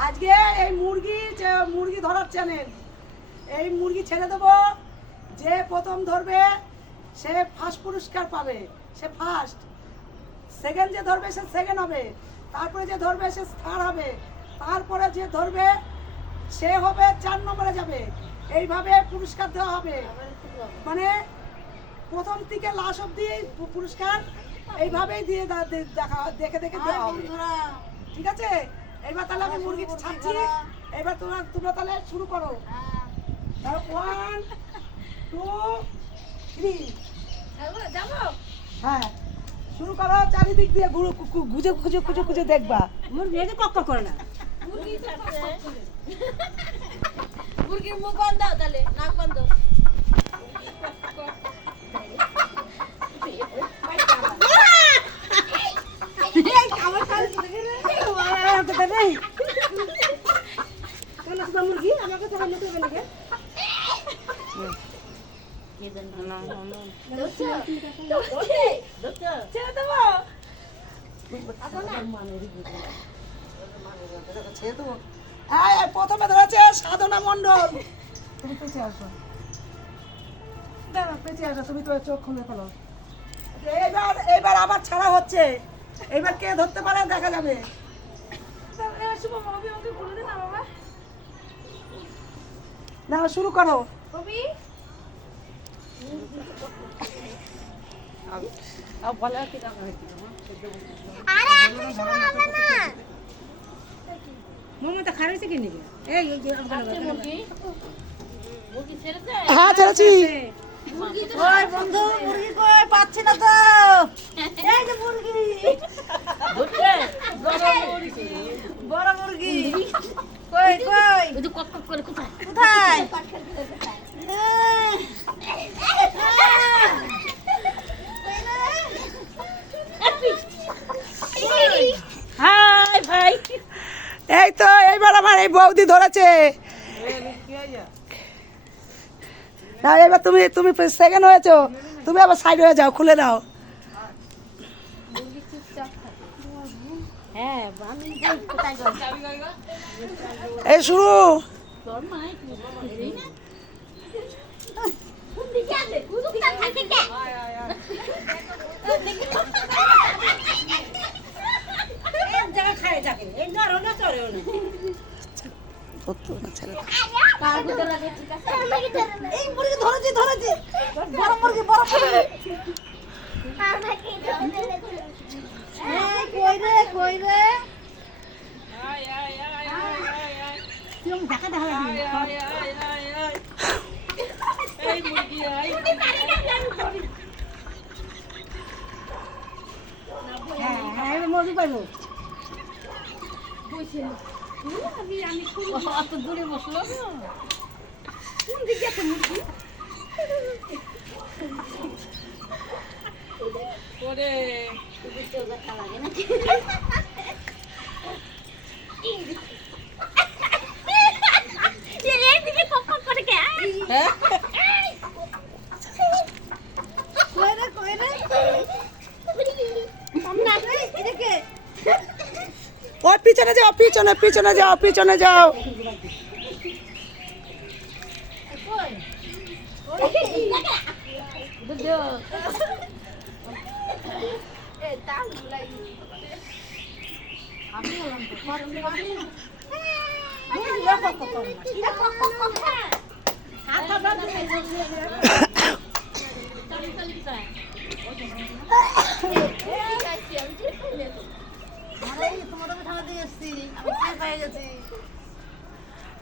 আজকে এই মুরগি ধরার চ্যানেল, এই মুরগি ছেড়ে দেবো। যে প্রথম ধরবে সে ফার্স্ট পুরস্কার পাবে, সে ফার্স্ট। সেকেন্ড যে ধরবে সে সেকেন্ড হবে, তারপরে যে ধরবে সে থার্ড হবে, তারপরে যে ধরবে সে হবে 4 নম্বরে যাবে। এইভাবে পুরস্কার দেওয়া হবে, মানে প্রথম থেকে লাস্ট অবধি পুরস্কার এইভাবেই দিয়ে দেখে দেখে দেওয়া হবে। ঠিক আছে, এবার তাহলে আমি মুরগি ছাড়ছি। এবার তোমরা তাহলে শুরু করো। 1 2 3 যাবো। হ্যাঁ শুরু করো। চারিদিক দিয়ে গুজে খুঁজে খুঁজে খুঁজে দেখবা। মুরগি একে কক করে না। মুরগির মুখ বন্ধ দাও, তাহলে নাক বন্ধ। মুরগি আমাকে তো মতো হবে নাকি? ছেড়ে দেবো। প্রথমে ধরেছে সাধনা মণ্ডল। তুমি পেঁচে আসো, পেঁচে আসো, তুমি তো চোখ খুলে ফেলো। এবার আবার ছাড়া হচ্ছে। এবার কে ধরতে পারে দেখা যাবে। না শুরু করো। মমতা খারাইছে কি নিবে? এই হ্যাঁ ছেড়েছি। ওই বন্ধু মুরগি কই পাচ্ছি না তো। এই যে মুরগি বড় মুরগি কই কই ওই তো কক কক করে কোথায় কোথায়? হাই ভাই, এই তো এইবার আমার এই বৌদি ধরেছে। না এবার তুমি সেকেন্ড হয়েছো, তুমি আবার সাইড হয়ে যাও, খুলে দাও। হ্যাঁ আমি কোথায় গো? এই শুরু। তোর মা কোন দিকে আছে? কুদুকটা থাকে কে? এই জায়গা খায় যাকে এই ধরো না চড়েও না। কার ভিতর লাগে? ঠিক আছে এই মুরগি ধরেছি বড় মুরগি বড় মুরগি। এই কই রে তুই দেখা এই মুরগি হ্যাঁ মুরগি পাইবো আমি অত দূরে বসলো কোন দিকে আছে মুরগি? ওরে লাগে নাকি? ওই পিছনে যাও, পিছনে যাও।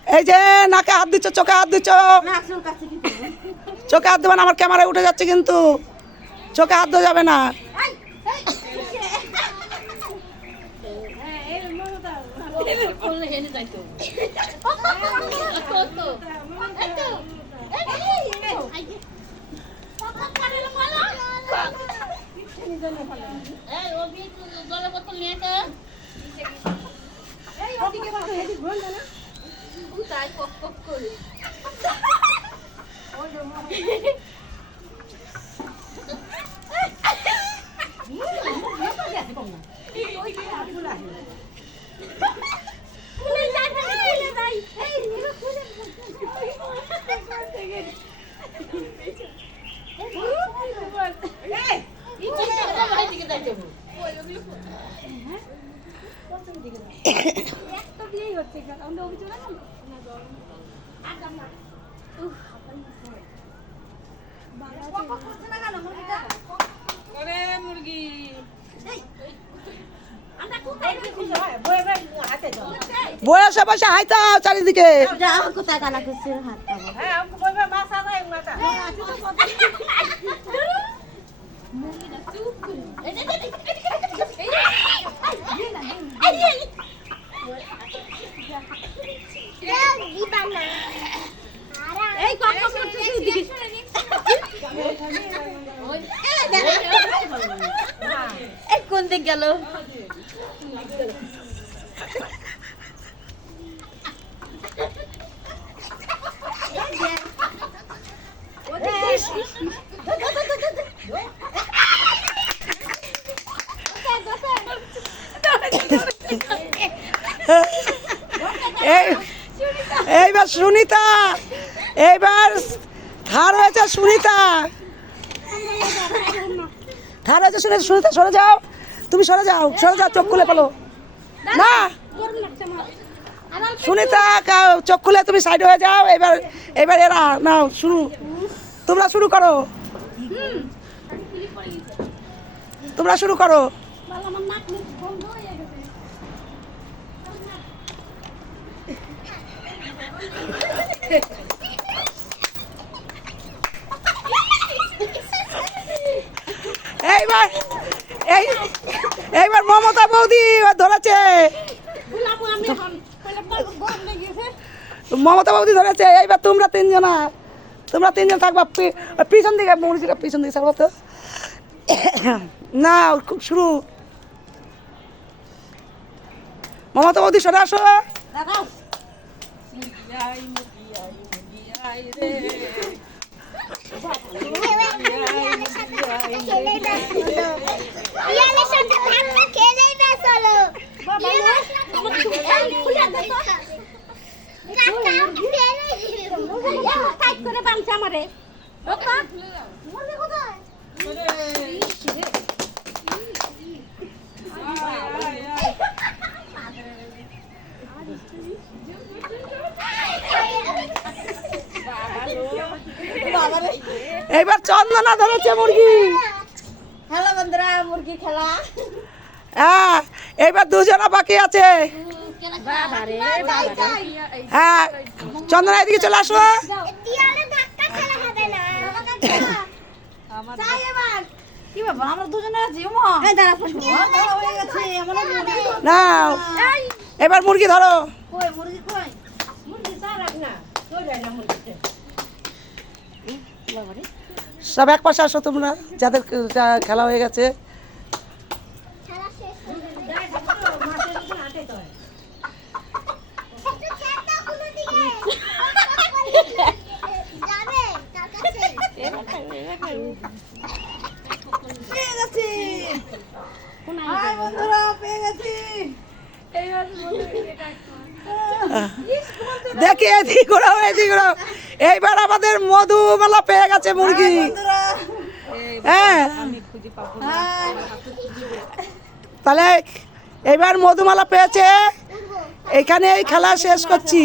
এই যে নাকে হাত দিচ্ছ, চোখে হাত দিচ্ছ। চোখে হাত দেবে না, আমার ক্যামেরায় উঠে যাচ্ছে কিন্তু। চোখে হাত দেওয়া যাবে না। একটা দিয়েই হচ্ছে আমরা অভিযোগ না বয়সে বসে হাইতা চারিদিকে। কোথায় গালা করছে হাত এই কথা করছিস এই কোন দিক গেল এইবার সুনিতা, এইবার ধার হয়েছে সুনিতা, ধার হয়েছে সুনিতা। সুনিতা সরে যাও, তুমি সরে যাও, সরে যাও, চোখ খুলে পেলো না। সুনিতা চোখ খুলে তুমি সাইড হয়ে যাও। এবার এবার এরা নাও শুরু, তোমরা শুরু করো, তোমরা শুরু করো। এইবার এইবার মমতা বৌদি ধরেছে, মমতা বৌদি ধরেছে। এইবার তোমরা তিনজন থাকবা পিছন দিকে, মুরগিটা পিছন দিকে থাকবো তো না। শুরু, মমতা বৌদি সরে আসো। এইবার চন্দনা ধরেছে মুরগি। হ্যালো বন্ধুরা, মুরগি খেলা। হ্যাঁ, এইবার দুজনা বাকি আছে। হ্যাঁ, চন্দনা এদিকে চলে আসো। কি বাবা, আমরা দুজনে আছি। না, এবার মুরগি ধরো। মুরগি কই? মুরগি চা রাখ না, সব এক পাশে আসো তোমরা, যাদের খেলা হয়ে গেছে। দেখি এদিক ঘোরাও, এদিক ঘোরাও। এইবার আমাদের মধুমালা পেয়ে গেছে মুরগি। হ্যাঁ, তাহলে এবার মধুমালা পেয়েছে। এখানে এই খেলা শেষ করছি।